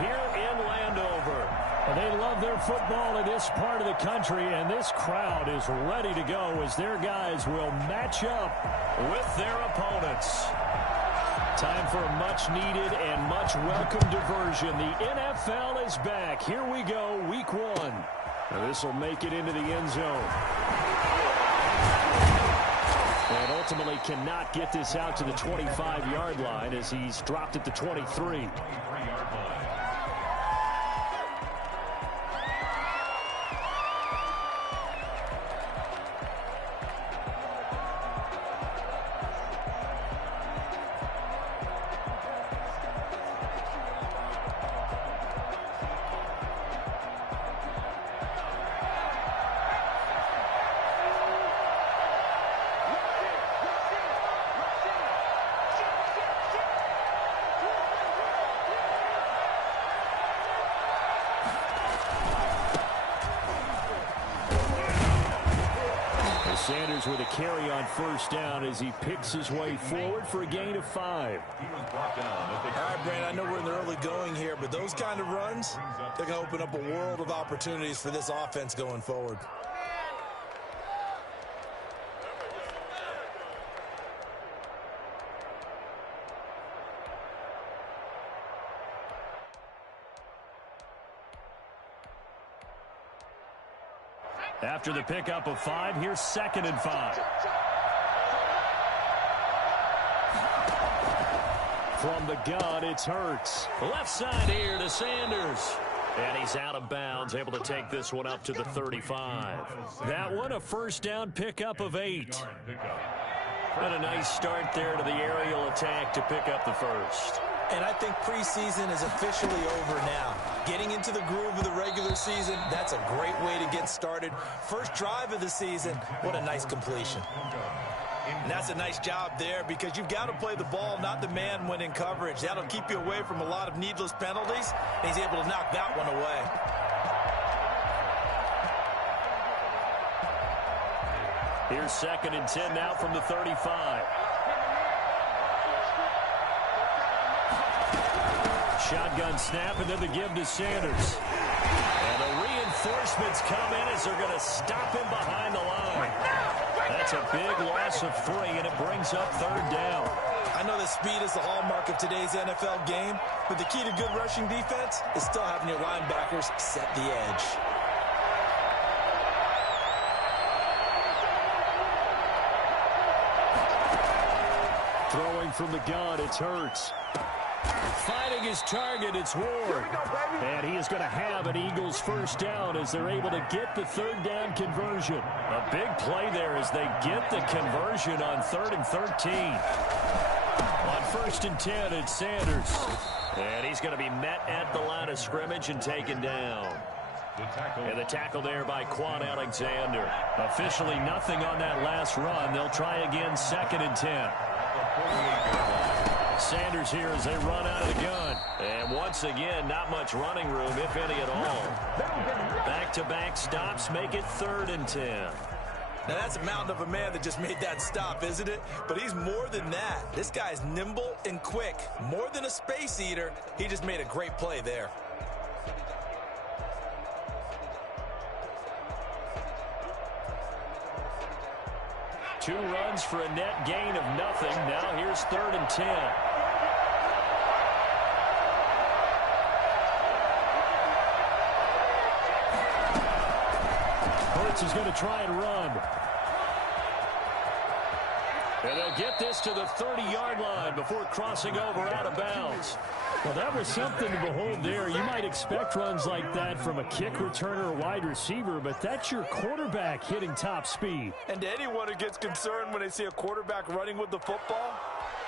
here in Landover. They love their football in this part of the country, and this crowd is ready to go as their guys will match up with their opponents. Time for a much-needed and much-welcome diversion. The NFL is back. Here we go, Week 1. This will make it into the end zone. And ultimately cannot get this out to the 25-yard line as he's dropped at the 23. Sanders with a carry on first down as he picks his way forward for a gain of 5. All right, Brandon, I know we're in the early going here, but those kind of runs, they're going to open up a world of opportunities for this offense going forward. After the pickup of 5, here's 2nd and 5. From the gun, it's Hurts. Left side here to Sanders. And he's out of bounds, able to take this one up to the 35. That one, a first down pickup of 8. And a nice start there to the aerial attack to pick up the first. And I think preseason is officially over now. Getting into the groove of the regular season, that's a great way to get started. First drive of the season, what a nice completion. And that's a nice job there because you've got to play the ball, not the man when in coverage. That'll keep you away from a lot of needless penalties, and he's able to knock that one away. Here's 2nd and 10 now from the 35. Shotgun snap, and then the give to Sanders. And the reinforcements come in as they're going to stop him behind the line. That's a big loss of 3, and it brings up 3rd down. I know that speed is the hallmark of today's NFL game, but the key to good rushing defense is still having your linebackers set the edge. Throwing from the gun, it's Hurts. Finding his target, it's Ward. And he is going to have an Eagles first down as they're able to get the 3rd down conversion. A big play there as they get the conversion on 3rd and 13. On 1st and 10, it's Sanders. And he's going to be met at the line of scrimmage and taken down. And the tackle there by Quan Alexander. Officially nothing on that last run. They'll try again 2nd and 10. Sanders here as they run out of the gun. And once again, not much running room, if any at all. Back-to-back stops make it 3rd and 10. Now, that's a mountain of a man that just made that stop, isn't it? But he's more than that. This guy's nimble and quick. More than a space eater, he just made a great play there. Two runs for a net gain of nothing. Now here's 3rd and 10. Hurts is going to try and run. And they'll get this to the 30-yard line before crossing over out of bounds. Well, that was something to behold there. You might expect runs like that from a kick returner or wide receiver, but that's your quarterback hitting top speed. And to anyone who gets concerned when they see a quarterback running with the football,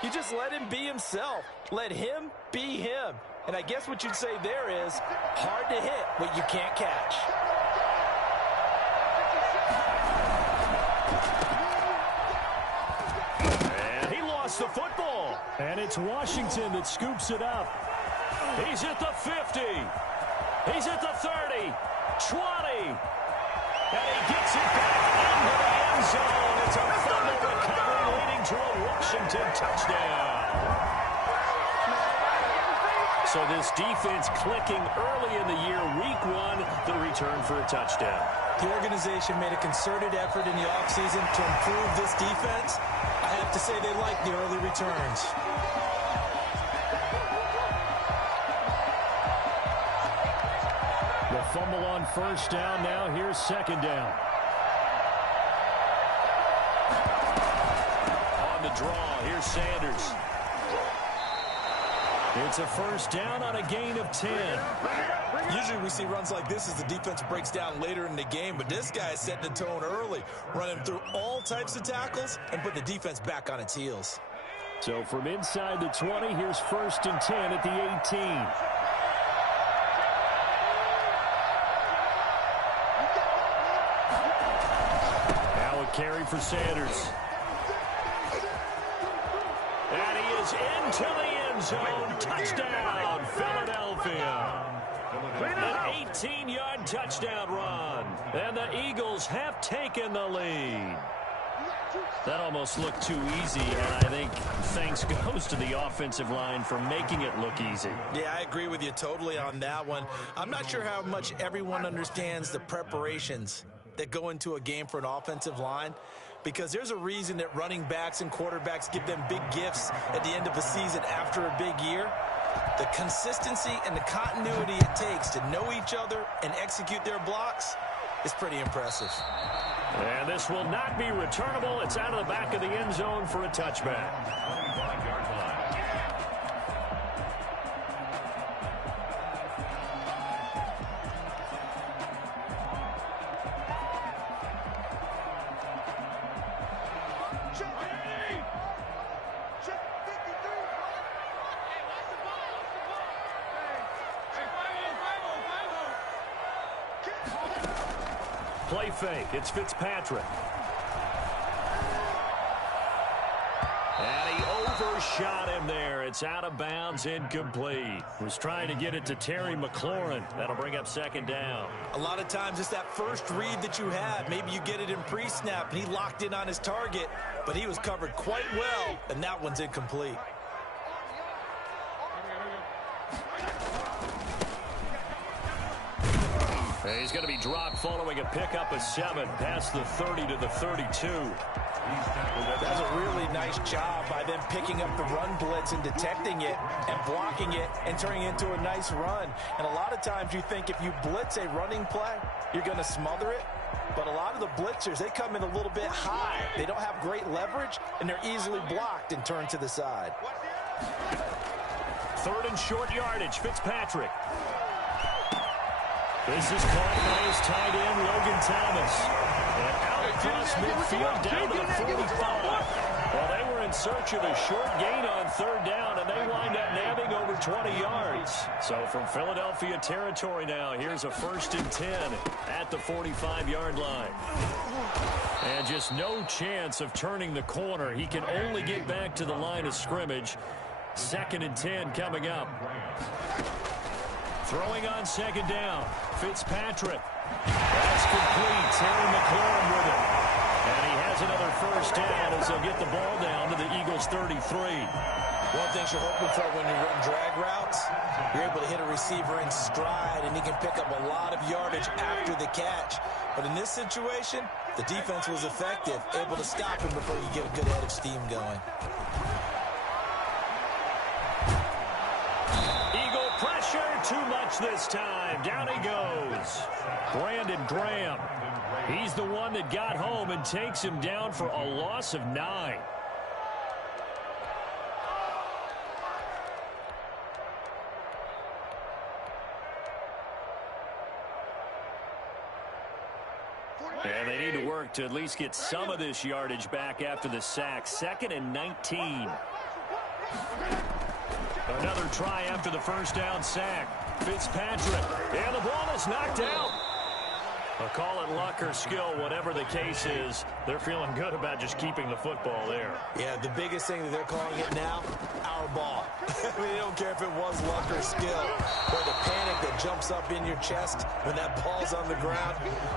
you just let him be himself. Let him be him. And I guess what you'd say there is hard to hit what you can't catch. And he lost the football. And it's Washington that scoops it up. He's at the 50. He's at the 30. 20. And he gets it back into the end zone. It's a fumble recovery leading to a Washington touchdown. So this defense clicking early in the year, week 1, the return for a touchdown. The organization made a concerted effort in the offseason to improve this defense. I have to say they like the early returns. The fumble on first down. Now here's second down. On the draw, here's Sanders. It's a first down on a gain of 10. Usually we see runs like this as the defense breaks down later in the game, but this guy is setting the tone early, running through all types of tackles and put the defense back on its heels. So from inside the 20, here's first and 10 at the 18. Now a carry for Sanders. And he is into the end zone. Touchdown, Philadelphia. An 18-yard touchdown run. And the Eagles have taken the lead. That almost looked too easy, and I think thanks goes to the offensive line for making it look easy. Yeah, I agree with you totally on that one. I'm not sure how much everyone understands the preparations that go into a game for an offensive line, because there's a reason that running backs and quarterbacks give them big gifts at the end of a season after a big year. The consistency and the continuity it takes to know each other and execute their blocks is pretty impressive. And this will not be returnable. It's out of the back of the end zone for a touchback. Play fake. It's Fitzpatrick. And he overshot him there. It's out of bounds, incomplete. Was trying to get it to Terry McLaurin. That'll bring up second down. A lot of times it's that first read that you have. Maybe you get it in pre-snap, and he locked in on his target, but he was covered quite well, and that one's incomplete. He's going to be dropped following a pickup of 7 past the 30 to the 32. That's a really nice job by them picking up the run blitz and detecting it and blocking it and turning it into a nice run. And a lot of times you think if you blitz a running play, you're going to smother it. But a lot of the blitzers, they come in a little bit high. They don't have great leverage, and they're easily blocked and turned to the side. Third and short yardage, Fitzpatrick. This is caught by his tight end, Logan Thomas. And out across midfield down to the 45. Well, they were in search of a short gain on third down, and they wind up nabbing over 20 yards. So from Philadelphia territory now, here's a first and 10 at the 45-yard line. And just no chance of turning the corner. He can only get back to the line of scrimmage. Second and 10 coming up. Throwing on second down, Fitzpatrick. That's complete. Terry McLaurin with it. And he has another first down as they'll get the ball down to the Eagles' 33. One thing you're hoping for when you run drag routes, you're able to hit a receiver in stride, and he can pick up a lot of yardage after the catch. But in this situation, the defense was effective, able to stop him before you get a good head of steam going. Too much this time. Down he goes. Brandon Graham. He's the one that got home and takes him down for a loss of 9. And they need to work to at least get some of this yardage back after the sack. Second and 19. Another try after the first down sack. Fitzpatrick. And the ball is knocked out. I'll call it luck or skill, whatever the case is. They're feeling good about just keeping the football there. Yeah, the biggest thing that they're calling it now, our ball. I mean, they don't care if it was luck or skill, or the panic that jumps up in your chest when that ball's on the ground.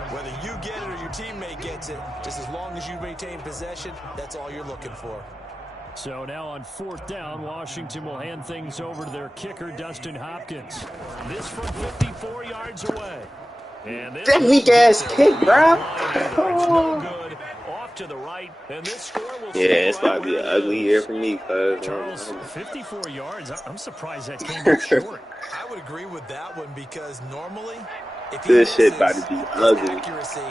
Whether you get it or your teammate gets it, just as long as you maintain possession, that's all you're looking for. So now on 4th down, Washington will hand things over to their kicker, Dustin Hopkins. This from 54 yards away. And this that weak ass kick, bro. No good. Off to the right, and this score will It's about to be an ugly year for me, cuz. Charles, 54 yards. I'm surprised that came up short. I would agree with that one because normally, if he this shit misses, about to be ugly. accuracy,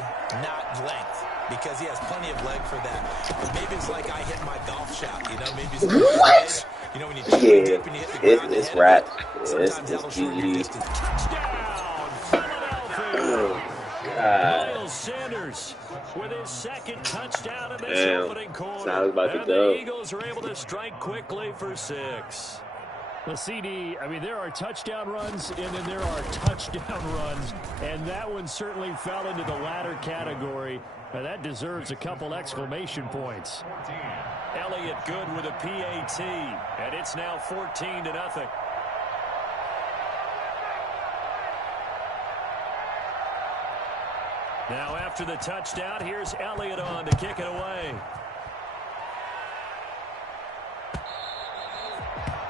not length, because he has plenty of leg for that. But maybe it's like I hit my golf shot, you know? Maybe it's what? You know, when you chip deep and you hit the ground, it's rap. It's GG. Touchdown, Philadelphia. Miles Sanders with his second touchdown in this opening quarter. I was about to and go. The Eagles are able to strike quickly for 6. The CD, I mean, there are touchdown runs, and then there are touchdown runs, and that one certainly fell into the latter category. Now, that deserves a couple exclamation points. Elliott good with a PAT, and it's now 14-0. Now after the touchdown, here's Elliott on to kick it away.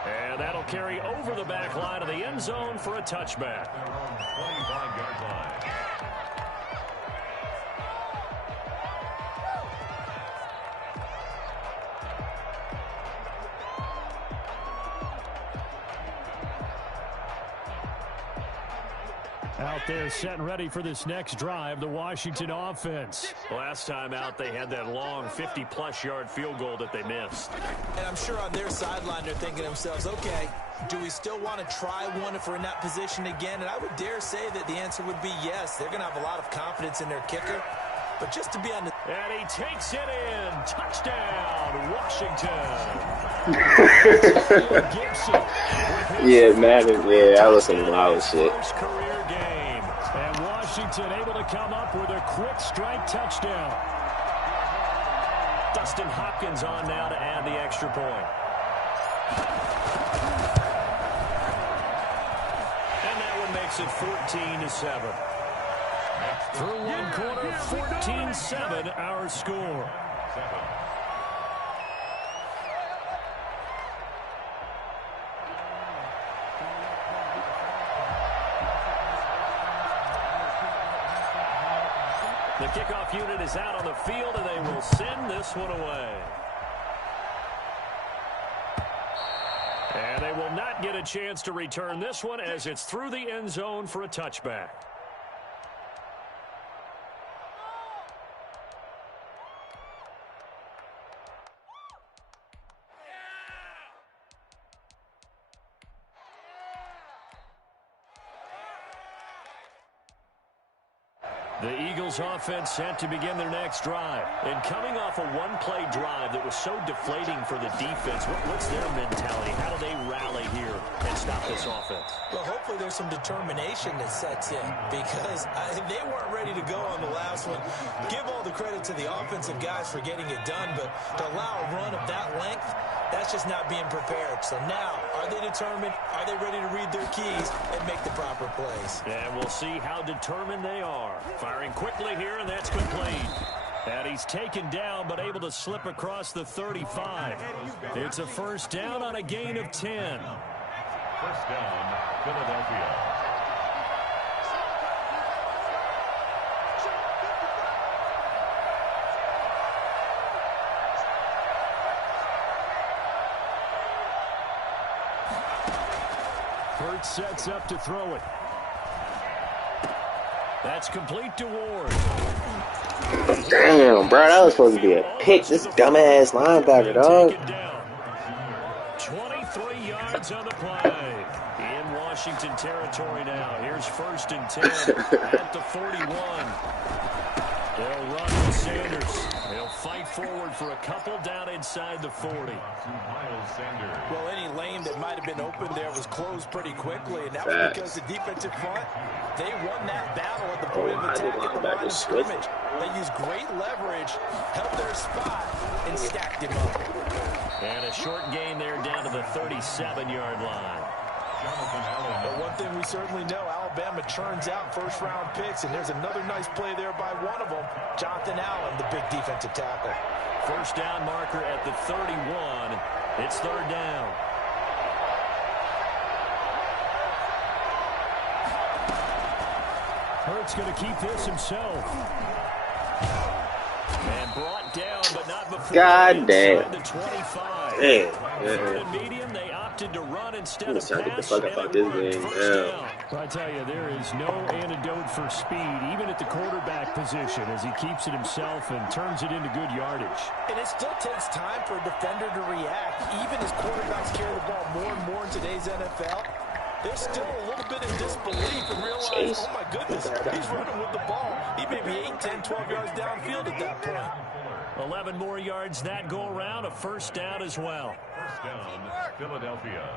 And that'll carry over the back line of the end zone for a touchback. 25-yard line. Out there set and ready for this next drive, the Washington offense. Last time out, they had that long 50-plus yard field goal that they missed. And I'm sure on their sideline, they're thinking to themselves, okay, do we still want to try one if we're in that position again? And I would dare say that the answer would be yes. They're going to have a lot of confidence in their kicker. But just to be on the... And he takes it in. Touchdown, Washington. Yeah, man. Yeah, I was some wild shit. Career game. And Washington able to come up with a quick strike touchdown. Dustin Hopkins on now to add the extra point. And that one makes it 14-7. Through one quarter, 14-7, our score. The kickoff unit is out on the field, and they will send this one away. And they will not get a chance to return this one as it's through the end zone for a touchback. The Eagles offense set to begin their next drive. And coming off a one-play drive that was so deflating for the defense, what's their mentality? How do they rally here and stop this offense? Well, hopefully there's some determination that sets in because they weren't ready to go on the last one. Give all the credit to the offensive guys for getting it done, but to allow a run of that length, that's just not being prepared. So now, are they determined? Are they ready to read their keys and make the proper plays? And we'll see how determined they are. Firing quickly here, and that's complete. And he's taken down, but able to slip across the 35. It's a first down on a gain of 10. First down, Philadelphia. Hurts sets up to throw it. That's complete to Ward. Damn, bro, that was supposed to be a pick. This dumbass linebacker, dog. 23 yards on the play. In Washington territory now. Here's first and 10 at the 41. They'll run with Sanders. They'll fight forward for a couple down inside the 40. Well, any lane that might have been open there was closed pretty quickly, and that was because the defensive front, they won that battle at the point of attack at the line of scrimmage. They used great leverage, held their spot, and stacked him up. And a short gain there down to the 37-yard line. But one thing we certainly know, Alabama churns out first-round picks, and there's another nice play there by one of them, Jonathan Allen, the big defensive tackle. First down marker at the 31. It's third down. Hurts going to keep this himself. And brought down, but not before. God damn. The 25. Hey. Medium, they opted to run instead of Get the pass. fuck up out this game. I tell you, there is no antidote for speed, even at the quarterback position, as he keeps it himself and turns it into good yardage. And it still takes time for a defender to react, even as quarterbacks carry the ball more and more in today's NFL. There's still a little bit of disbelief and realize, oh my goodness, he's running with the ball. He may be 8, 10, 12 yards downfield at that point. 11 more yards that go around, a first down as well. First down, Philadelphia.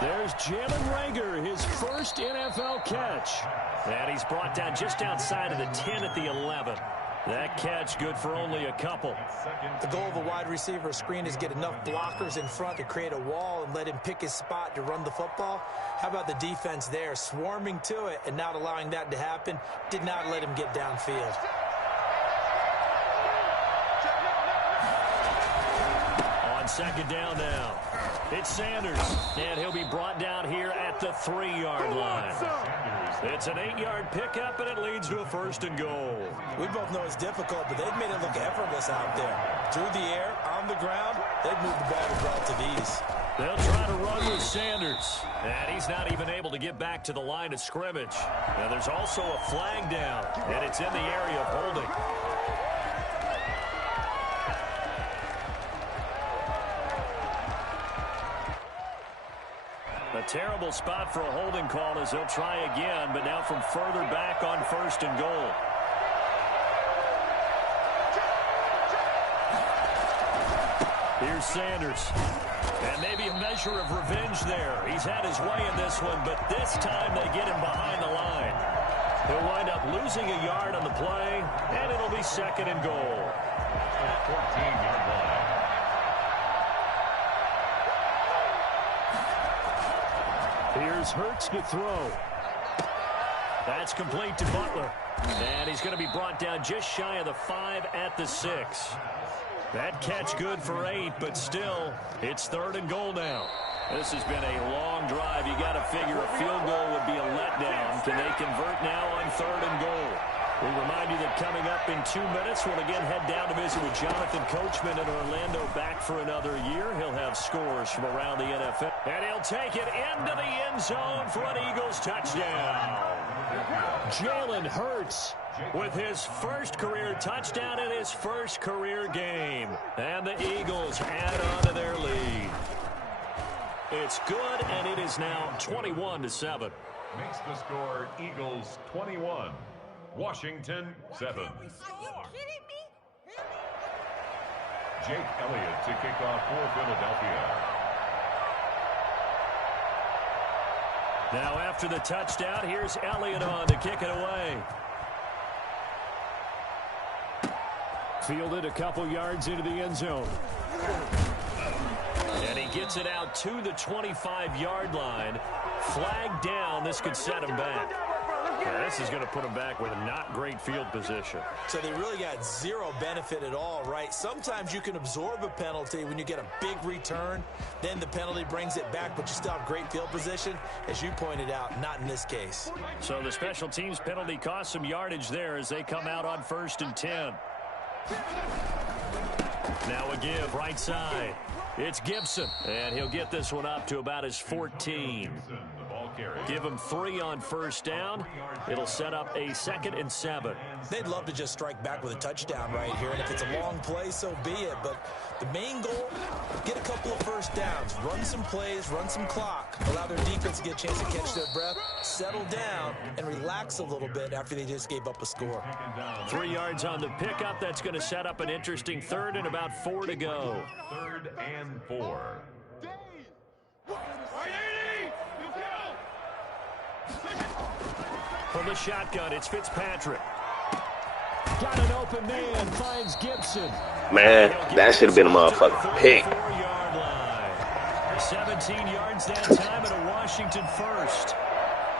There's Jalen Reagor, his first NFL catch. And he's brought down just outside of the 10 at the 11. That catch good for only a couple. The goal of a wide receiver screen is get enough blockers in front to create a wall and let him pick his spot to run the football. How about the defense there, swarming to it and not allowing that to happen? Did not let him get downfield. On second down now, it's Sanders, and he'll be brought down here at the 3-yard line. It's an 8-yard pickup, and it leads to a first and goal. We both know it's difficult, but they've made it look effortless out there. Through the air, on the ground, they've moved the ball with relative ease. They'll try to run with Sanders, and he's not even able to get back to the line of scrimmage. Now, there's also a flag down, and it's in the area of holding. A terrible spot for a holding call as they'll try again, but now from further back on first and goal. Here's Sanders. And maybe a measure of revenge there. He's had his way in this one, but this time they get him behind the line. He'll wind up losing a yard on the play, and it'll be second and goal. 14-yard line. Here's Hurts to throw. That's complete to Butler. And he's going to be brought down just shy of the 5 at the 6. That catch good for 8, but still, it's third and goal now. This has been a long drive. You got to figure a field goal would be a letdown. Can they convert now on third and goal? We remind you that coming up in 2 minutes, we'll again head down to visit with Jonathan Coachman in Orlando, back for another year. He'll have scores from around the NFL. And he'll take it into the end zone for an Eagles touchdown. Jalen Hurts with his first career touchdown in his first career game. And the Eagles add on to their lead. It's good, and it is now 21-7. Makes the score Eagles 21. Washington 7. Are you kidding me? Jake Elliott to kick off for Philadelphia. Now after the touchdown, here's Elliott on to kick it away. Fielded a couple yards into the end zone. And he gets it out to the 25-yard line. Flag down. This could set him back. Yeah, this is going to put him back with a not great field position. So they really got zero benefit at all, right? Sometimes you can absorb a penalty when you get a big return. Then the penalty brings it back, but you still have great field position. As you pointed out, not in this case. So the special teams penalty cost some yardage there as they come out on 1st and 10. Now a give right side. It's Gibson, and he'll get this one up to about his 14. Give him 3 on first down. It'll set up a 2nd and 7. They'd love to just strike back with a touchdown right here, and if it's a long play, so be it. But the main goal, get a couple of first downs, run some plays, run some clock, allow their defense to get a chance to catch their breath, settle down, and relax a little bit after they just gave up a score. 3 yards on the pickup. That's going to set up an interesting 3rd and about 4 to go. 3rd and 4. From the shotgun, it's Fitzpatrick. Got an open man, finds Gibson. Man, that should have been a motherfucking pick. 17 yards that time and a Washington first.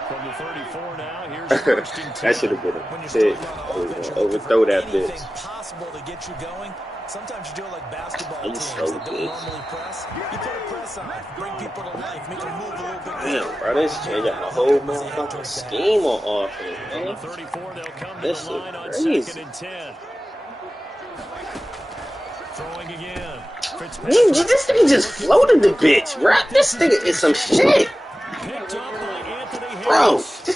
From the 34 now, here's first and 10. That should have been a pick. Overthrow that bitch. Possible to get you going. Sometimes you do it like basketball teams so that don't normally press. You put a press on, bring people to life, make them move a little bit. Damn, bro, this changed out the whole motherfucking scheme on offense, From the man. 34, they'll come This to the line on crazy. 2nd and 10. Throwing again. Dude, this thing just floated the bitch, bro. This nigga is some shit. Picked up by Anthony Bro, Harris.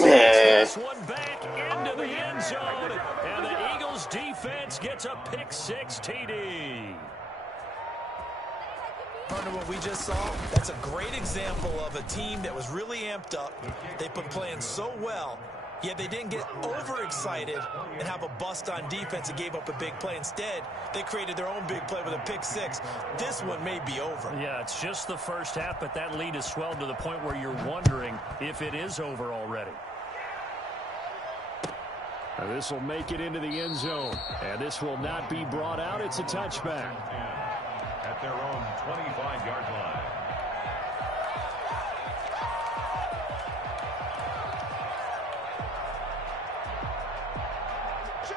man. This one back into the end zone. And the Eagles defense gets a pick 6 TD. Partner, what we just saw, that's a great example of a team that was really amped up. They've been playing so well, yet they didn't get overexcited and have a bust on defense and gave up a big play. Instead, they created their own big play with a pick 6. This one may be over. Yeah, it's just the first half, but that lead has swelled to the point where you're wondering if it is over already. Now this will make it into the end zone, and this will not be brought out. It's a touchback. At their own 25-yard line.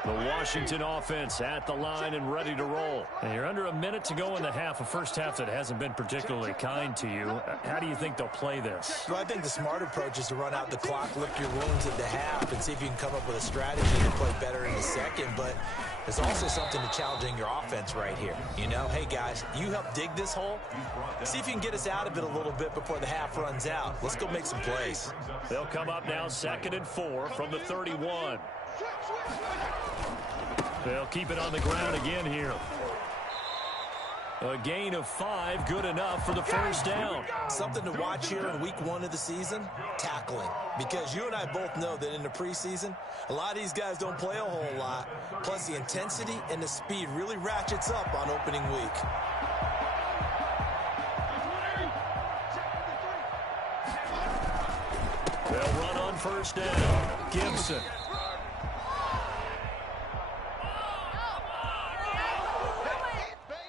The Washington offense at the line and ready to roll. And you're under a minute to go in the half, a first half that hasn't been particularly kind to you. How do you think they'll play this? Well, I think the smart approach is to run out the clock, lick your wounds at the half, and see if you can come up with a strategy to play better in the second. But there's also something to challenging your offense right here. You know, hey, guys, you help dig this hole. See if you can get us out of it a little bit before the half runs out. Let's go make some plays. They'll come up now 2nd and 4 from the 31. They'll keep it on the ground again here. A gain of 5, good enough for the first down. Something to watch here in week 1 of the season, tackling. Because you and I both know that in the preseason, a lot of these guys don't play a whole lot. Plus, the intensity and the speed really ratchets up on opening week. They'll run on first down. Gibson.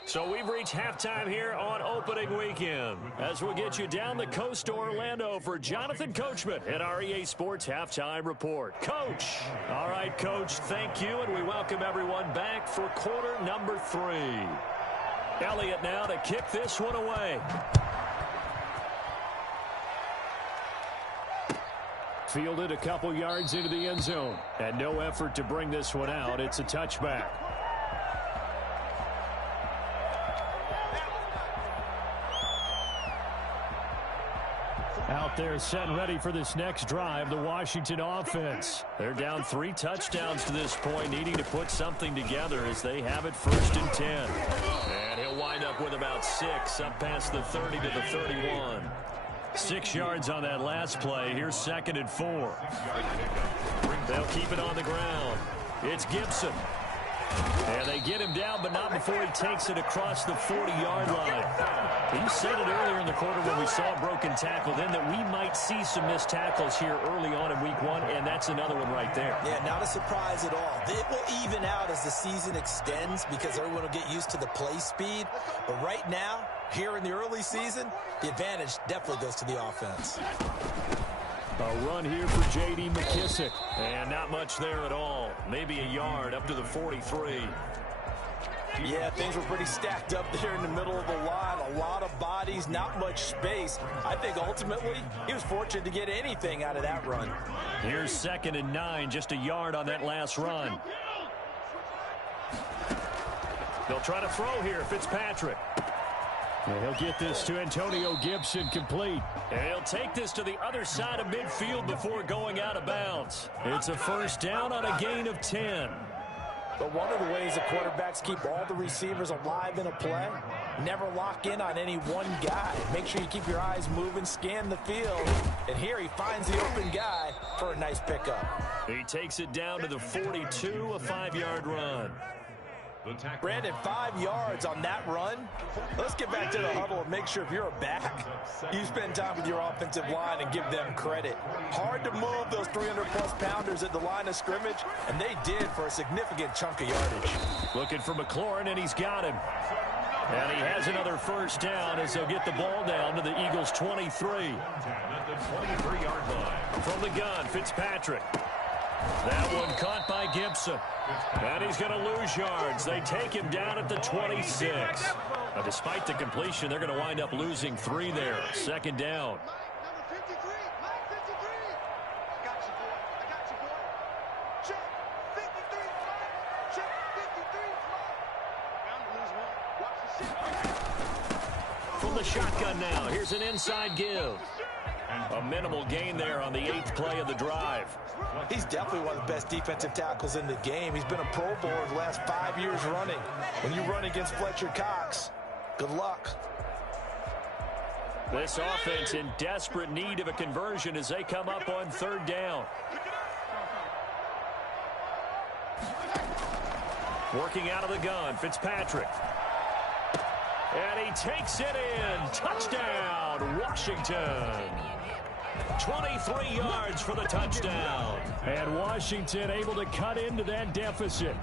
So we've reached halftime here on opening weekend. As we'll get you down the coast to Orlando for Jonathan Coachman at our EA Sports Halftime Report. Coach. All right, Coach, thank you, and we welcome everyone back for quarter number 3. Elliott now to kick this one away. Fielded a couple yards into the end zone, and no effort to bring this one out. It's a touchback. Out there set and ready for this next drive, the Washington offense. They're down 3 touchdowns to this point, needing to put something together as they have it 1st and 10. And he'll wind up with about 6 up past the 30 to the 31. 6 yards on that last play. Here's 2nd and 4. They'll keep it on the ground. It's Gibson. And they get him down, but not before he takes it across the 40-yard line. You said it earlier in the quarter when we saw a broken tackle then that we might see some missed tackles here early on in week 1, and that's another one right there. Yeah, not a surprise at all. It will even out as the season extends because everyone will get used to the play speed. But right now, here in the early season, the advantage definitely goes to the offense. A run here for J.D. McKissick. And not much there at all. Maybe a yard up to the 43. Yeah, things were pretty stacked up there in the middle of the line. A lot of bodies, not much space. I think ultimately he was fortunate to get anything out of that run. Here's 2nd and 9, just a yard on that last run. They'll try to throw here, Fitzpatrick. And he'll get this to Antonio Gibson complete. And he'll take this to the other side of midfield before going out of bounds. It's a first down on a gain of 10. But one of the ways the quarterbacks keep all the receivers alive in a play, never lock in on any one guy. Make sure you keep your eyes moving, scan the field. And here he finds the open guy for a nice pickup. He takes it down to the 42, a 5-yard run. Brandon, 5 yards on that run. Let's get back to the huddle and make sure if you're a back, you spend time with your offensive line and give them credit. Hard to move those 300-plus pounders at the line of scrimmage, and they did for a significant chunk of yardage. Looking for McLaurin, and he's got him. And he has another first down as they'll get the ball down to the Eagles' 23. At the 23-yard line. From the gun, Fitzpatrick. That one caught by Gibson. And he's going to lose yards. They take him down at the 26. Now, despite the completion, they're going to wind up losing 3 there. Second down. From the shotgun now, here's an inside give. A minimal gain there on the 8th play of the drive. He's definitely one of the best defensive tackles in the game. He's been a Pro Bowler the last 5 years running. When you run against Fletcher Cox, good luck. This offense in desperate need of a conversion as they come up on 3rd down. Working out of the gun, Fitzpatrick. And he takes it in. Touchdown, Washington. 23 yards for the touchdown. And Washington able to cut into that deficit.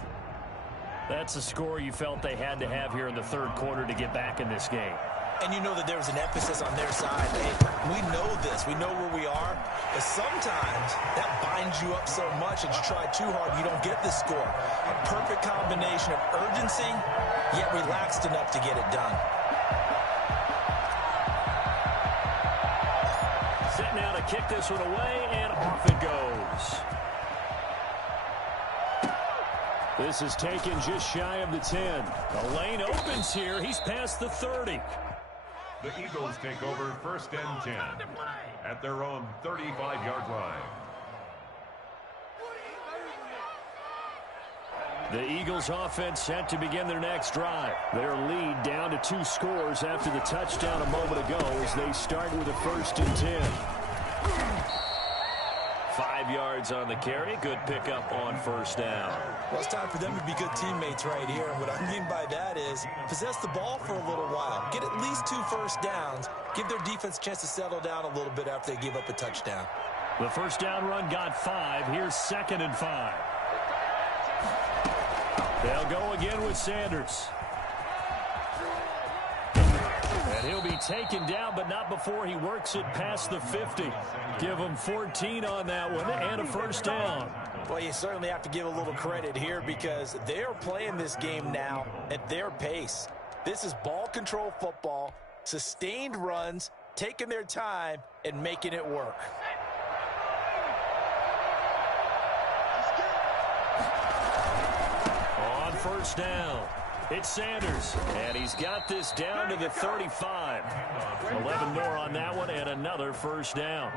That's a score you felt they had to have here in the 3rd quarter to get back in this game. And you know that there was an emphasis on their side. Hey, we know this. We know where we are. But sometimes that binds you up so much that you try too hard, you don't get the score. A perfect combination of urgency, yet relaxed enough to get it done. Set now to kick this one away, and off it goes. This is taken just shy of the 10. The lane opens here. He's past the 30. The Eagles take over 1st and 10 at their own 35-yard line. The Eagles offense set to begin their next drive. Their lead down to 2 scores after the touchdown a moment ago as they start with a 1st and 10. 5 yards on the carry. Good pickup on 1st down. Well, it's time for them to be good teammates right here. And what I mean by that is possess the ball for a little while. Get at least 2 first downs. Give their defense a chance to settle down a little bit after they give up a touchdown. The 1st down run got 5. Here's 2nd and 5. They'll go again with Sanders. And he'll be taken down, but not before he works it past the 50. Give him 14 on that one and a 1st down. Well, you certainly have to give a little credit here because they are playing this game now at their pace. This is ball control football, sustained runs, taking their time, and making it work. On 1st down, it's Sanders, and he's got this down to the 35. 11 more on that one, and another 1st down.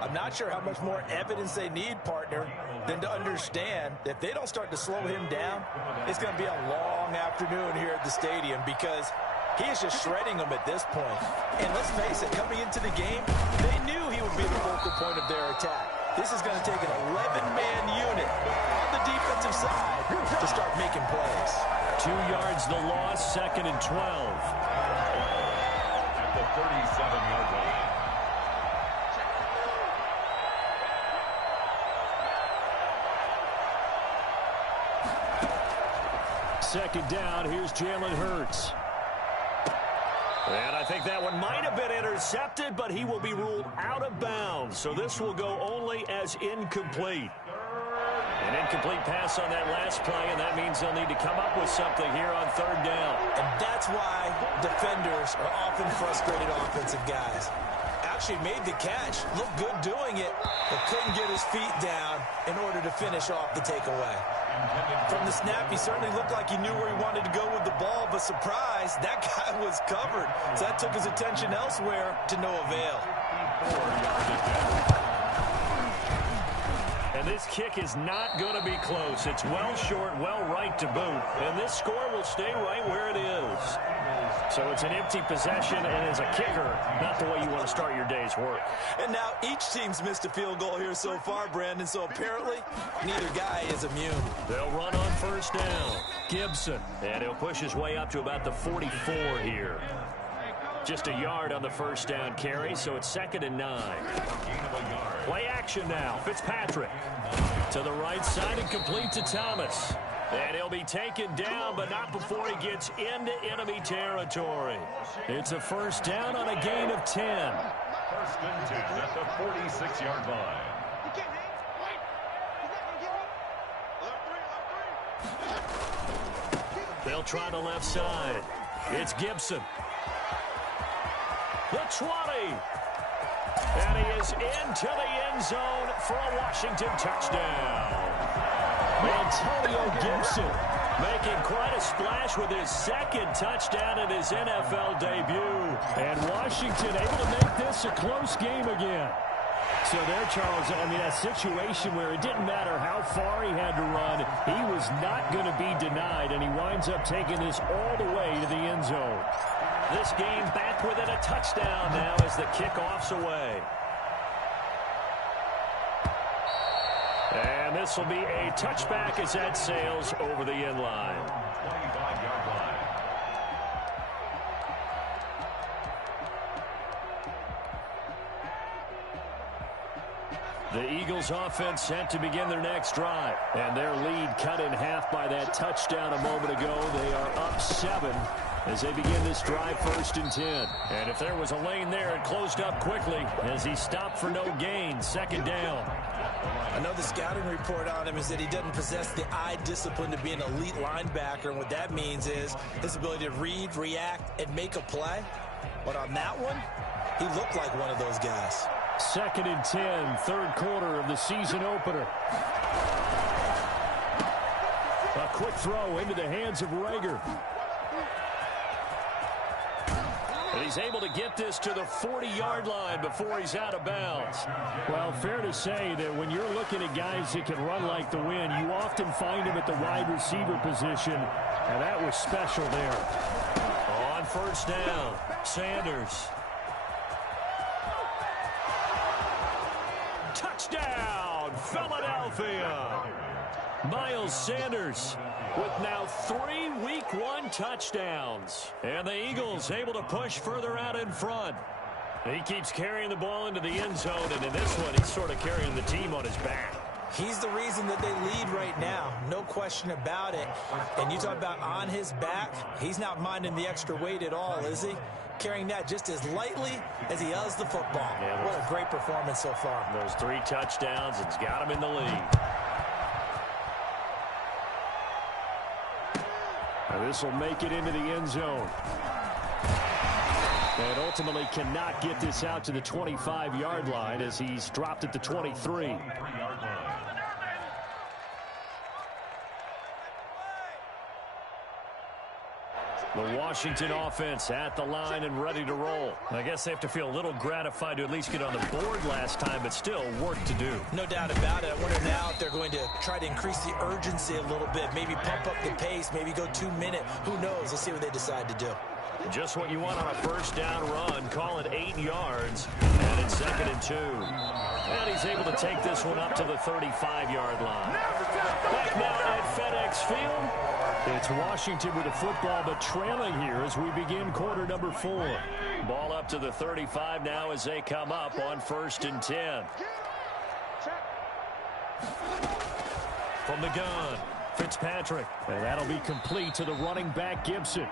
I'm not sure how much more evidence they need, partner, than to understand that if they don't start to slow him down, it's going to be a long afternoon here at the stadium because he is just shredding them at this point. And let's face it, coming into the game, they knew he would be the focal point of their attack. This is going to take an 11-man unit on the defensive side to start making plays. 2 yards the loss, 2nd and 12. At the 37-yard line. Second down, here's Jalen Hurts. And I think that one might have been intercepted, but he will be ruled out of bounds. So this will go only as incomplete. An incomplete pass on that last play, and that means they'll need to come up with something here on 3rd down. And that's why defenders are often frustrated offensive guys. Actually made the catch, looked good doing it, but couldn't get his feet down in order to finish off the takeaway. From the snap, he certainly looked like he knew where he wanted to go with the ball, but surprise, that guy was covered. So that took his attention elsewhere to no avail. And this kick is not going to be close. It's well short, well right to boot. And this score will stay right where it is. So it's an empty possession, and as a kicker, not the way you want to start your day's work. And now each team's missed a field goal here so far, Brandon, so apparently neither guy is immune. They'll run on first down. Gibson, and he'll push his way up to about the 44 here. Just a yard on the first down carry, so it's 2nd and 9. Play action now. Fitzpatrick to the right side and complete to Thomas. And he'll be taken down, but not before he gets into enemy territory. It's a first down on a gain of 10. 1st and 10 at the 46-yard line. They'll try the left side. It's Gibson. The 20. And he is into the end zone for a Washington touchdown. Antonio Gibson making quite a splash with his 2nd touchdown in his NFL debut. And Washington able to make this a close game again. So there, Charles, I mean, a situation where it didn't matter how far he had to run, he was not going to be denied, and he winds up taking this all the way to the end zone. This game back within a touchdown now as the kickoff's away. And this will be a touchback as that sails over the end line. 25-yard line. The Eagles offense set to begin their next drive. And their lead cut in half by that touchdown a moment ago. They are up 7 as they begin this drive, 1st and 10. And if there was a lane there, it closed up quickly as he stopped for no gain. 2nd down. I know the scouting report on him is that he doesn't possess the eye discipline to be an elite linebacker, and what that means is his ability to read, react, and make a play. But on that one, he looked like one of those guys. 2nd and 10, 3rd quarter of the season opener. A quick throw into the hands of Reagor. And he's able to get this to the 40-yard line before he's out of bounds. Well, fair to say that when you're looking at guys that can run like the wind, you often find them at the wide receiver position, and that was special there. On first down, Sanders. Touchdown, Philadelphia! Miles Sanders with now 3 Week 1 touchdowns. And the Eagles able to push further out in front. He keeps carrying the ball into the end zone, and in this one, he's sort of carrying the team on his back. He's the reason that they lead right now. No question about it. And you talk about on his back, he's not minding the extra weight at all, is he? Carrying that just as lightly as he does the football. Yeah, what a great performance so far. Those 3 touchdowns, it's got him in the lead. And this will make it into the end zone. And ultimately cannot get this out to the 25-yard line as he's dropped at the 23. The Washington offense at the line and ready to roll. I guess they have to feel a little gratified to at least get on the board last time, but still work to do. No doubt about it. I wonder now if they're going to try to increase the urgency a little bit, maybe pump up the pace, maybe go 2-minute. Who knows? Let's see what they decide to do. Just what you want on a first down run. Call it 8 yards, and it's 2nd and 2. And he's able to take this one up to the 35-yard line. Back now at FedEx Field. It's Washington with the football, but trailing here as we begin quarter number 4. Ball up to the 35 now as they come up on 1st and 10. From the gun, Fitzpatrick. And that'll be complete to the running back, Gibson.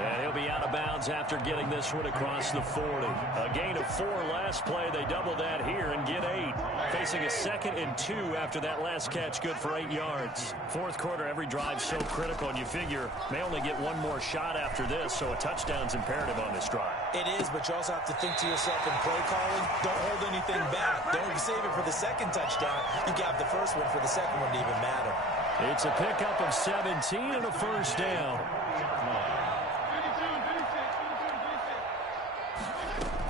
And he'll be out of bounds after getting this one across the 40. A gain of 4 last play. They double that here and get 8. Facing a 2nd and 2 after that last catch, good for 8 yards. 4th quarter, every drive so critical, and you figure may only get one more shot after this, so a touchdown's imperative on this drive. It is, but you also have to think to yourself in play calling, don't hold anything back. Don't save it for the 2nd touchdown. You got the first one for the 2nd one to even matter. It's a pickup of 17 and a first down.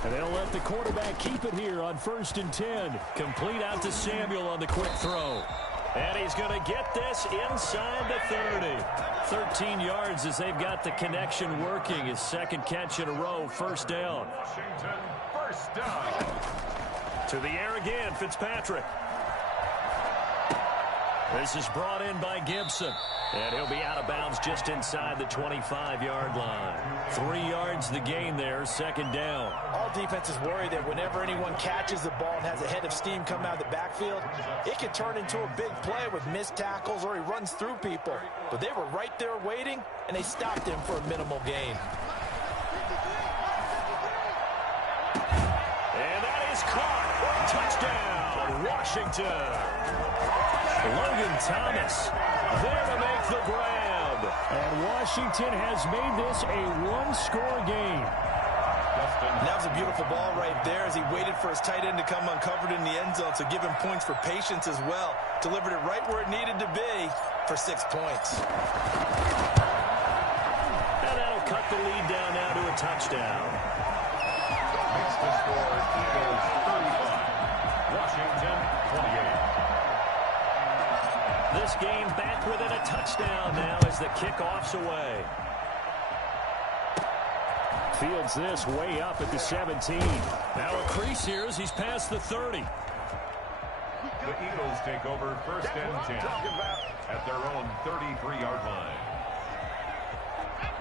And they'll let the quarterback keep it here on 1st and 10. Complete out to Samuel on the quick throw. And he's going to get this inside the 30. 13 yards as they've got the connection working. His second catch in a row, first down. Washington, first down. To the air again, Fitzpatrick. This is brought in by Gibson. And he'll be out of bounds just inside the 25-yard line. 3 yards the gain there, second down. All defenses worry that whenever anyone catches the ball and has a head of steam come out of the backfield, it can turn into a big play with missed tackles or he runs through people. But they were right there waiting, and they stopped him for a minimal gain. And that is caught. Touchdown, Washington. Logan Thomas there to make the grab. And Washington has made this a one-score game. And that was a beautiful ball right there as he waited for his tight end to come uncovered in the end zone, so give him points for patience as well. Delivered it right where it needed to be for 6 points. And that'll cut the lead down now to a touchdown. Makes the score Eagles 35. Washington 28. This game back within a touchdown now as the kickoff's away. Fields this way up at the 17. Now a crease here as he's past the 30. The Eagles take over first and 10 at their own 33-yard line.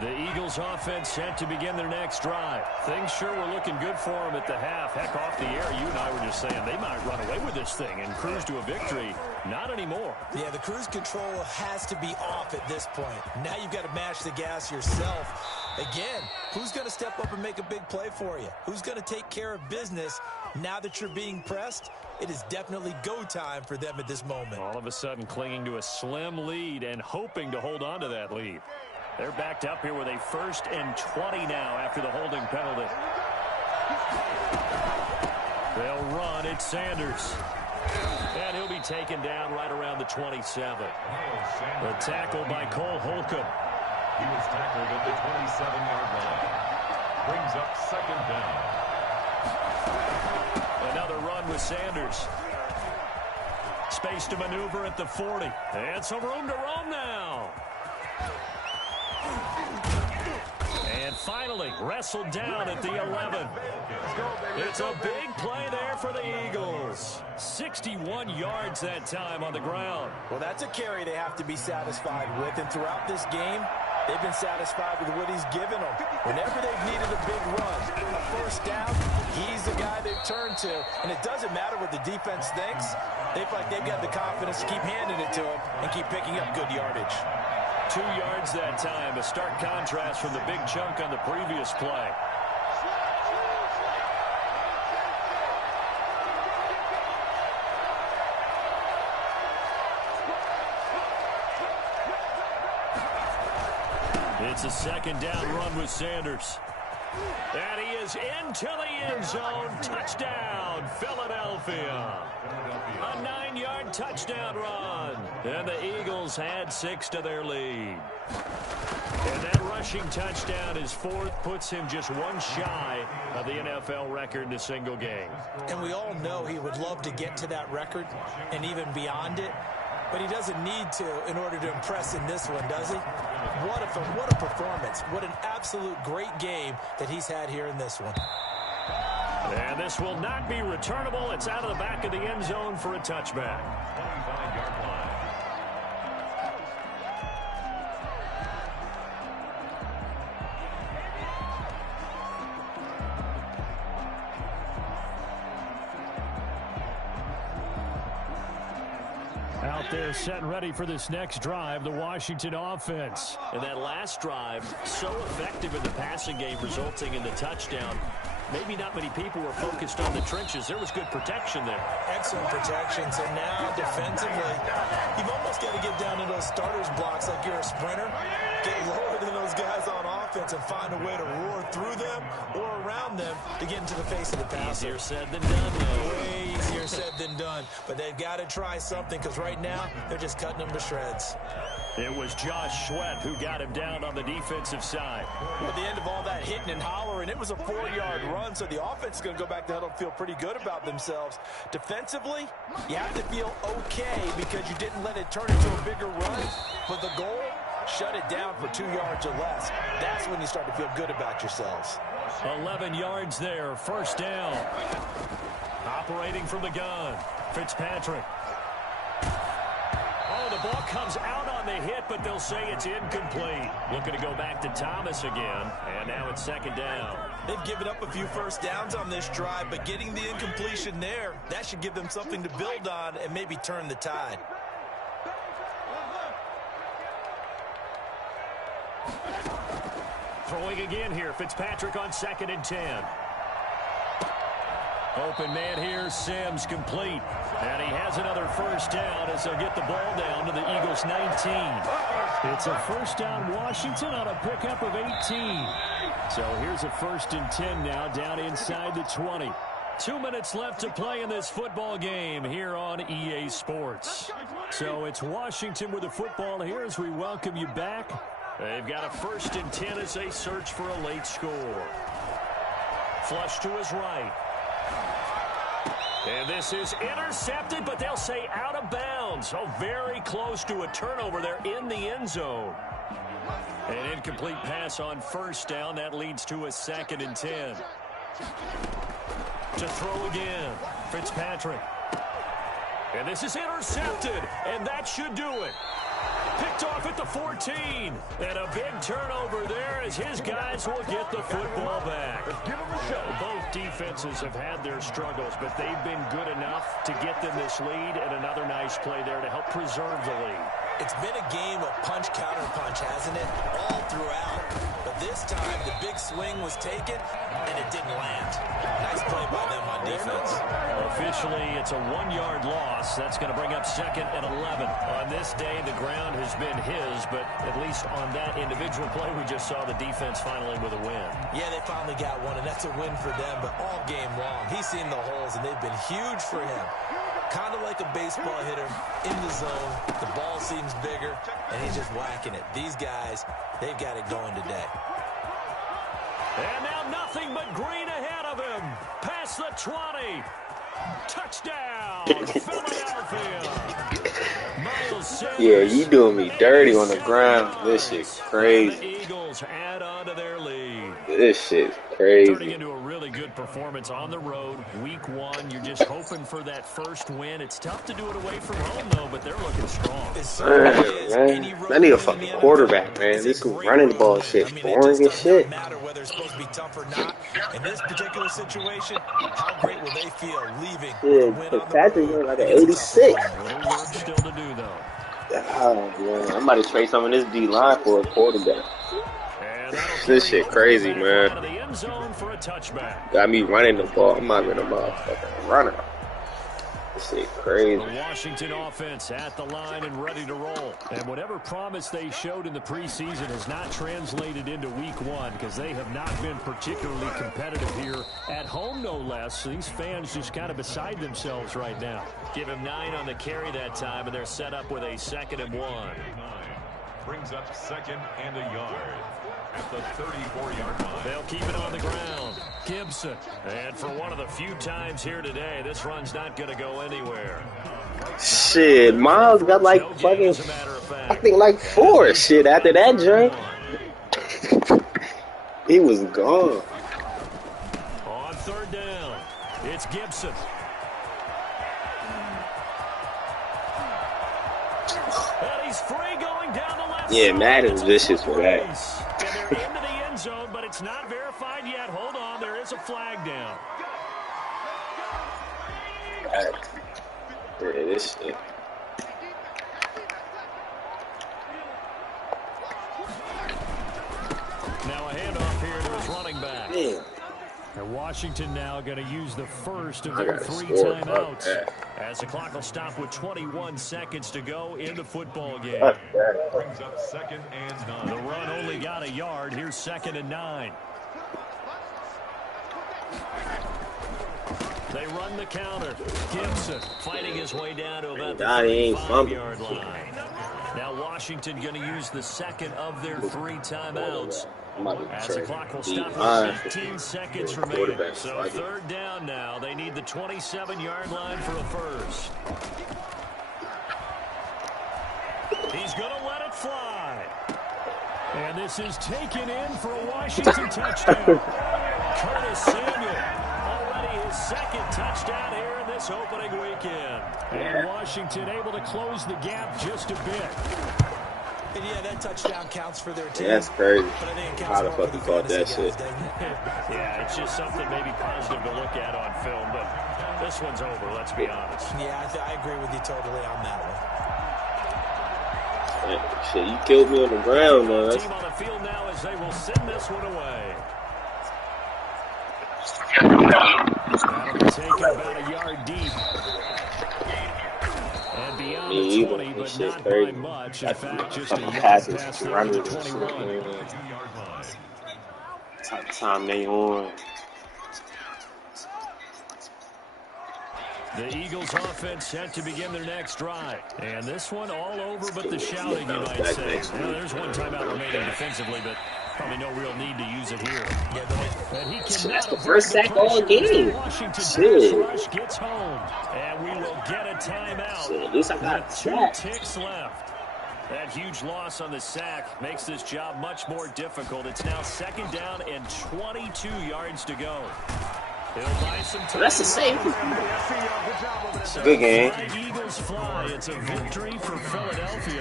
The Eagles offense set to begin their next drive. Things sure were looking good for them at the half. Heck, off the air, you and I were just saying they might run away with this thing and cruise to a victory. Not anymore. Yeah, the cruise control has to be off at this point. Now you've got to mash the gas yourself. Again, who's going to step up and make a big play for you? Who's going to take care of business now that you're being pressed? It is definitely go time for them at this moment. All of a sudden clinging to a slim lead and hoping to hold on to that lead. They're backed up here with a 1st and 20 now after the holding penalty. They'll run. It's Sanders. And he'll be taken down right around the 27. The tackle by Cole Holcomb. He was tackled at the 27-yard line. Brings up second down. Another run with Sanders. Space to maneuver at the 40. And some room to roam now. And finally, wrestled down at the 11. It's a big play there for the Eagles. 61 yards that time on the ground. Well, that's a carry they have to be satisfied with. And throughout this game, they've been satisfied with what he's given them. Whenever they've needed a big run, a first down, he's the guy they've turned to. And it doesn't matter what the defense thinks. They feel like they've got the confidence to keep handing it to him and keep picking up good yardage. 2 yards that time, a stark contrast from the big chunk on the previous play. It's a second down run with Sanders. And he is into the end zone. Touchdown, Philadelphia. A 9-yard touchdown run. And the Eagles add 6 to their lead. And that rushing touchdown, his 4th, puts him just one shy of the NFL record in a single game. And we all know he would love to get to that record and even beyond it. But he doesn't need to in order to impress in this one, does he? What a performance. What an absolute great game that he's had here in this one. And this will not be returnable. It's out of the back of the end zone for a touchback. 25-yard line. Out there set and ready for this next drive, the Washington offense. And that last drive, so effective in the passing game, resulting in the touchdown. Maybe not many people were focused on the trenches. There was good protection there. Excellent protection. So now defensively, you've almost got to get down to those starters blocks like you're a sprinter. Get lower than those guys on offense and find a way to roar through them or around them to get into the face of the passer. Easier said than done, though. Way easier said than done. But they've got to try something because right now they're just cutting them to shreds. It was Josh Sweat who got him down on the defensive side. At the end of all that hitting and hollering, it was a 4-yard run, so the offense is going to go back to huddle and feel pretty good about themselves. Defensively, you have to feel okay because you didn't let it turn into a bigger run, but the goal, shut it down for 2 yards or less. That's when you start to feel good about yourselves. 11 yards there, first down. Operating from the gun, Fitzpatrick. Oh, the ball comes out on the hit, but they'll say it's incomplete. Looking to go back to Thomas again, and now it's second down. They've given up a few first downs on this drive, but getting the incompletion there, that should give them something to build on and maybe turn the tide. Throwing again here, Fitzpatrick on 2nd and 10. Open man here, Sims complete. And he has another first down as they'll get the ball down to the Eagles 19. It's a first down Washington on a pickup of 18. So here's a 1st and 10 now down inside the 20. 2 minutes left to play in this football game here on EA Sports. So it's Washington with the football here as we welcome you back. They've got a 1st and 10 as they search for a late score. Flush to his right. And this is intercepted, but they'll say out of bounds. Oh, very close to a turnover there in the end zone. An incomplete pass on first down. That leads to a 2nd and 10. To throw again, Fitzpatrick. And this is intercepted, and that should do it. Picked off at the 14. And a big turnover there as his guys will get the football back. Both defenses have had their struggles, but they've been good enough to get them this lead, and another nice play there to help preserve the lead. It's been a game of punch, counter punch, hasn't it? All throughout. But this time, the big swing was taken, and it didn't land. Nice play by them on defense. Officially, it's a 1-yard loss. That's going to bring up 2nd and 11. On this day, the ground has been his, but at least on that individual play, we just saw the defense finally with a win. Yeah, they finally got one, and that's a win for them, but all game long, he's seen the holes, and they've been huge for him. Kind of like a baseball hitter in the zone. The ball seems bigger, and he's just whacking it. These guys, they've got it going today. And now nothing but green ahead of him. Past the 20. Touchdown, Philadelphia. Miles Sanders. Yeah, you doing me dirty on the ground. This shit crazy. The Eagles add on to their lead. This shit's Turning crazy. into a really good performance on the road. Week 1, you're just hoping for that first win. It's tough to do it away from home, though, but they're looking strong. Man, I need a fucking quarterback, man. This is running the ball shit boring as shit. Matter whether it's supposed to be tough or not. In this particular situation, how great will they feel leaving? Yeah, Patrick was like an 86. A little work still to do, though. Oh, man. I'm about to trade some of this D-line for a quarterback. This shit crazy, man. Out of the end zone for a touchback. Got me running the ball. I'm not even a motherfucking runner. This shit crazy. The Washington offense at the line and ready to roll. And whatever promise they showed in the preseason has not translated into week 1 because they have not been particularly competitive here at home, no less. So these fans just kind of beside themselves right now. Give him 9 on the carry that time, and they're set up with a 2nd and 1. Brings up 2nd and a yard. At the 34-yard line. They'll keep it on the ground. Gibson. And for one of the few times here today, this run's not going to go anywhere. Shit, Miles got like fucking, I think like 4 shit after that joint. He was gone. On 3rd down, it's Gibson. And he's free going down the left Yeah, side. Madden's vicious for that. And they're into the end zone, but it's not verified yet. Hold on, there is a flag down. Yeah, this shit. Now a handoff here to his running back. Damn. And Washington now going to use the first of I their gotta 3 score. timeouts. Fuck that. As the clock will stop with 21 seconds to go in the football game. Fuck that. Brings up 2nd and 9. The run only got a yard. Here's 2nd and 9. They run the counter. Gibson fighting his way down to about the Nah, he ain't 35-yard line. Now Washington going to use the second of their 3 timeouts. As the clock will stop with 18 seconds remaining. So third down now. They need the 27-yard line for a first. He's going to let it fly. And this is taken in for a Washington touchdown. Curtis Samuel, already his second touchdown here in this opening weekend. And Washington able to close the gap just a bit. And yeah, that touchdown counts for their team. Yeah, that's crazy. But I think it How the counts more fuck for you the caught that fantasy shit? guys, doesn't it? Yeah, it's just something maybe positive to look at on film, but this one's over, let's be honest. Yeah, I agree with you totally on that one. Shit, you killed me on the ground, man. Team on the field now as they will send this one away. That'll be taken about a yard deep. And beyond the 20, but not by much. In fact, just a yard past there to 21. Time they on. The Eagles offense set to begin their next drive. And this one all over but the shouting, you might say. Well, there's one timeout remaining defensively, but probably no real need to use it here. And he That's the first sack all game. Washington Shit. rush gets home. And we will get a timeout. Shit, at least I got with 2 ticks left. That huge loss on the sack makes this job much more difficult. It's now second down and 22 yards to go. He'll buy some time. That's the same. So Good game. Eagles fly. It's a victory for Philadelphia.